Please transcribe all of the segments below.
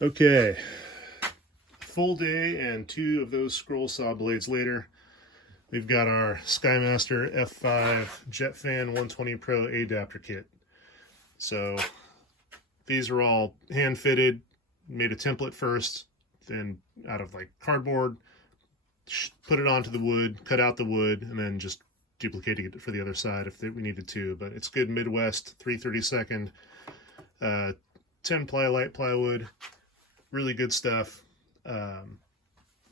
Okay, full day and two of those scroll saw blades later, we've got our Skymaster F-5 Jet Fan 120 Pro A-Dapter Kit. So these are all hand fitted, made a template first, then out of like cardboard, put it onto the wood, cut out the wood, and then just duplicating it for the other side if we needed to. But it's good Midwest 332nd, 10 ply light plywood, really good stuff.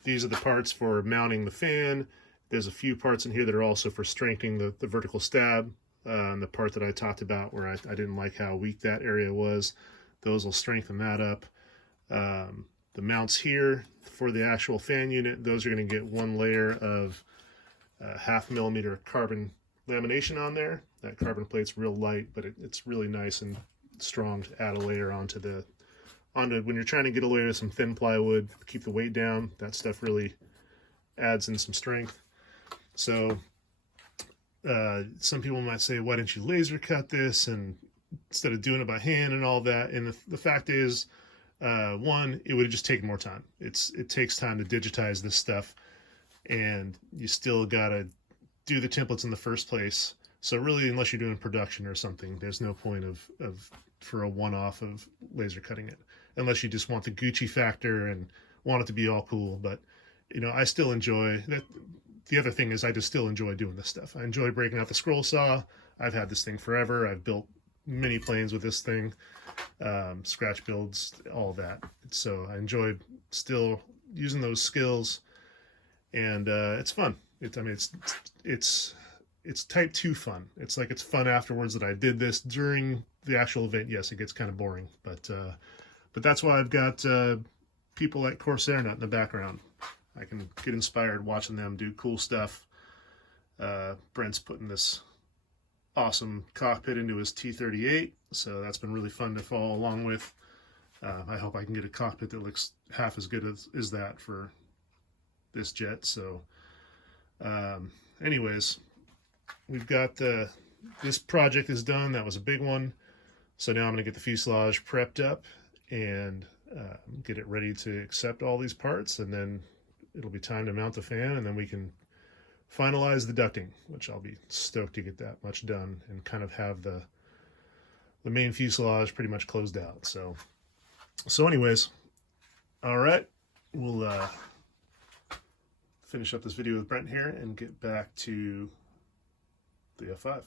These are the parts for mounting the fan. There's a few parts in here that are also for strengthening the vertical stab. The part that I talked about where I didn't like how weak that area was, those will strengthen that up. The mounts here for the actual fan unit, those are going to get one layer of 0.5 millimeter carbon lamination on there. That carbon plate's real light, but it's really nice and strong to add a layer onto when you're trying to get away with some thin plywood, keep the weight down. That stuff really adds in some strength. So some people might say, why didn't you laser cut this and instead of doing it by hand and all that? And the fact is, one, it would have just taken more time. It takes time to digitize this stuff, and you still gotta do the templates in the first place. So really, unless you're doing production or something, there's no point for a one-off of laser cutting it, unless you just want the Gucci factor and want it to be all cool. But you know, I still enjoy that. The other thing is I just still enjoy doing this stuff. I enjoy breaking out the scroll saw. I've had this thing forever. I've built many planes with this thing, scratch builds, all that. So I enjoy still using those skills, and it's fun. It's type 2 fun. It's like it's fun afterwards that I did this. During the actual event, yes, it gets kind of boring, but that's why I've got people like Corsair Nut in the background. I can get inspired watching them do cool stuff. Brent's putting this awesome cockpit into his T-38, so that's been really fun to follow along with. I hope I can get a cockpit that looks half as good as that for this jet. So anyways, we've got this project is done. That was a big one. So now I'm going to get the fuselage prepped up and get it ready to accept all these parts, and then it'll be time to mount the fan, and then we can finalize the ducting, which I'll be stoked to get that much done and kind of have the main fuselage pretty much closed out. So anyways, all right, we'll finish up this video with Brent here and get back to the F5.